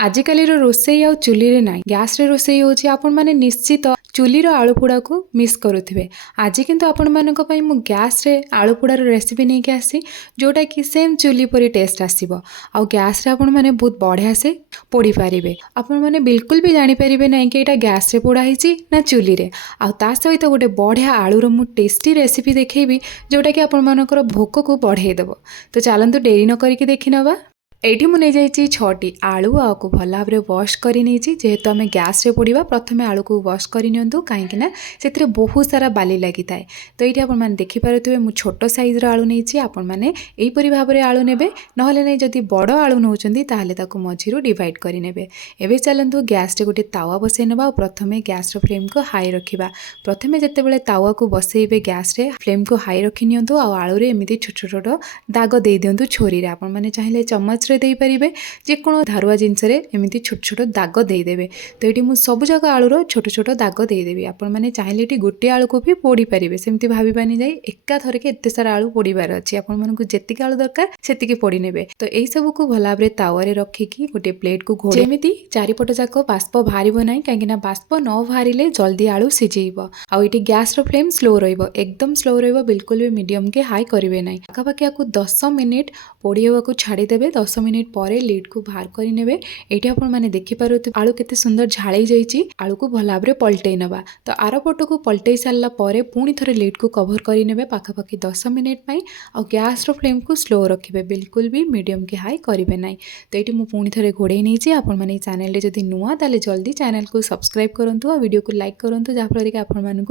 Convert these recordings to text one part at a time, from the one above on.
आजिकल रोसई आ चुली रे ना गैस रे रोसई होची आपण माने निश्चित चुलीर आलू पोड़ा को मिस करुथिबे। आज किंतु आपण मानक पई मु गैस रे आलू पोड़ार रेसिपी नहीं के आसी जोटा कि सेम चुली परी टेस्ट आसीबो। आ गैस रे आपण माने बहुत बढ़िया से पोड़ी पारिबे। आपण माने बिल्कुल भी जानि परिबे नै कि एटा गैस रे पोड़ा हिची ना चुली रे। आ ता सहित गोटे बढ़िया आलूर मु टेस्टी रेसिपी देखैबी जोटा कि आपण मानकर भोक को बढ़ाई देबो। तो चलंतु डेरी न करिके देखि नबा। एठी मु नहीं जाइछि 6टी आलू आकु भल भाव वॉश करी नहीं जेहेतु आम गैस रे पोड़ा प्रथमे आलू को वॉश करी नियंतु कहीं से बहुत सारा बाली लगी थाए। तो ये आप देखिपे मु छोट साइज्र आलू नहीं आपण मैंने यहीपरी भाव में आलू ने ना जदि बड़ आलू नौकरी ताकू मझीरू डिवाइड करे। एवं चलतु गैस रे गोटे तावा बसई ना प्रथमे गैस फ्लेम को हाई रखा। प्रथमे जिते तावा को बसइबे गैस रे फ्लेम को हाई रखी नियंतु आलू रे एमती छोट छोट दाग दे दिंतु छुरी आपण मैंने चाहिए चमच दे पारिबे जेको धारुआ जिनस एमती छोट छोट दाग देदेवे। तो ये मुझे सब जगह आलूर छोट छोट दाग देदेवी। आपण मैंने चाहिए ये गोटे आलू को भी पोड़ी पारे सेमती भावानी जाए एका थर के एत सारा आलू पोड़ार अच्छी आपण जी आलू दरकार से पोड़ी ने। तो यही सब को भल भाव तावे रखिकी गोटे प्लेट को घोड़े एमती चारिपट जाक बाष्प बाहर ना कहीं बाष्प न बाहर जल्दी आलू सीझेब। आईटी गैस फ्लेम स्लो एकदम स्लो बिल्कुल भी मीडियम के हाई करेंगे ना। पाखापाखि आपको 10 मिनिट पोड़िया को छाड़देवे। 10 मिनिट पर लिड को बाहर करे। ये आपण मैंने देखिपार आलू केते सुंदर झाड़ी जाइए। आलू को भल भाव पलटई नवा। तो आर पट को पलटई सारा पर पुणी थे लिड को कभर करे पाखापाखि 10 मिनिट आ गैस फ्लेम को स्लो रखिए बिल्कुल भी मीडियम के हाई करेंगे ना। तो ये मुझे पुणी थे घोड़े नहीं आपण मैंने चैनल जदि नुआ ताले जल्दी चैनल को सब्सक्राइब करूँ और वीडियो को लाइक करूँ जहाँफल कि आपण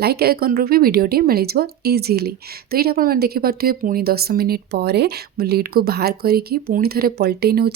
लाइक आइकन रू भी वीडियोटी मिल जाए इजिली। तो ये आप देखिपे पुणी 10 मिनिट पर लिड को बाहर करके पुणी थे पलटई नौ।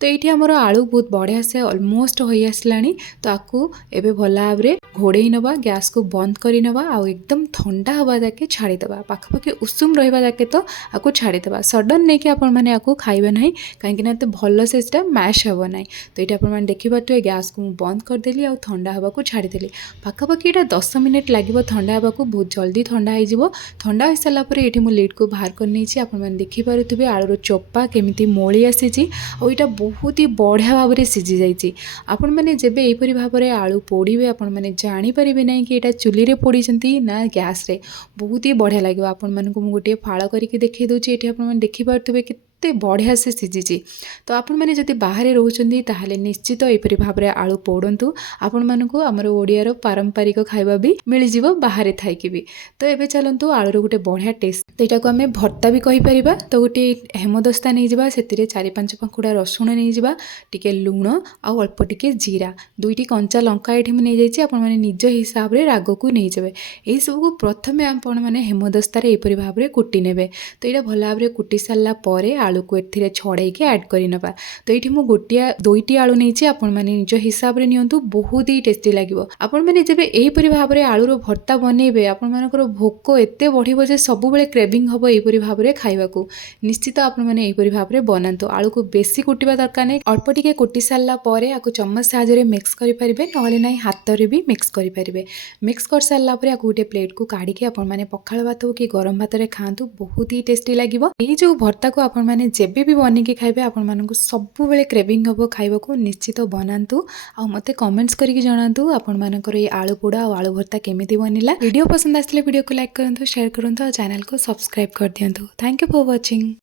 तो ये आमर आलू बहुत बढ़िया से अलमोस्ट हो आसला। तो आपको एवं भल भाव घोड़े नवा गैस को बंद कर नवा आ एकदम ठंडा हवा जाके छाड़ीदे पाखापाखि उषुम रहा जाके। तो आपको छाड़ीदे सडन नहीं कि आपण मैंने आपको खाइबे ना कहीं भल से मैश हे ना। तो ये आप देखिपे गैस को बंद करदेली आ ठंडा हवा को छाड़ीदेली। पाखापाखि ये 10 मिनिट लगे ठंडा हवा को बहुत जल्दी ठंडा हो। ठंडा हो सारापर ये मुझे लिड को बाहर कर नहीं आप देखिपे आलूर चोपा केमी मोली आसी और बहुत ही बढ़िया भाव में सीझी जाइए। आपण मैंने जब यहीपरी भाव में आलू पोड़े आपण मैंने जानीपर ना कि यहाँ चुली रे पोड़ी ना गैस रे बहुत ही बढ़िया लगे। आपण मानक गोटे फाड़ करके देखी दूसरी ये आप देखिपे कि बढ़िया से सीझी। तो आपण मैंने जब बाहर रोचंती ताहले निश्चित यहीपरी भाव में आलू पोड़ू आपण मानक आमर ओडियार पारंपरिक खाଇବା भी मिल जिवो बाहर थाइकी भी। तो ये चलतु आलूर गोटे बढ़िया टेस्ट। तो यहाँ को आम भर्ता भी कहीपर। तो गोटे हेमदस्ता नहीं जावा से 4-5 पाखुड़ा रसुण नहीं जावा टिके लुण आउ अल्प टिके जीरा 2टी कंचा लंका ये नहीं जाइए। आपण मैंने निज हिसाब से राग को नहीं जाए यही सब को प्रथमे आपण मैंने हेमदस्तार यहीपरी भाव में कुटी ने। तो यहाँ भल भाव कुटी सारापर आलू को ए छड़े ऐड करनवा। तो ये मुझे गोटिया 2टी आलू नहीं आपण मैंने निज हिसाब से नियंतु बहुत ही टेस्टी लगे। आपण मैंने जब यहीपरी भाव में आलूर भर्ता बनइबे आपण मानकर भोक एते बढ़िबो जे सब बेले क्रेविंग हबो यहीपरी भाव में खाइबाकू। निश्चित आपण मैंने यहीपरी भाव में बनातु। आलू को बेसी कुटिबा दरकार नहीं अल्प टिके कुटी सारा पर आपको चम्मच साहाय्य मिक्स करेंगे ना ना हाथ रे भी मिक्स करेंगे। मिक्स कर सारा पर गोटे प्लेट को काढ़ी आपण मैंने पखाल भात हो कि गरम भात रे खातु बहुत ही टेस्टी लगे। ये जो भर्ता को आपण मैंने जेबे भी बनिकी खाइबे आपण मानकु सब बेले क्रेविंग हबो खाइबाकू। निश्चित बनातु आ मते कमेंट्स करके जणातु आपण मानकर ये आलू पोड़ा और आलू भर्ता केमिति बनिला। वीडियो पसंद आसले वीडियो को लाइक करंतु शेयर करंतु और चैनल को सब्सक्राइब कर दियंतु। Thank you for watching.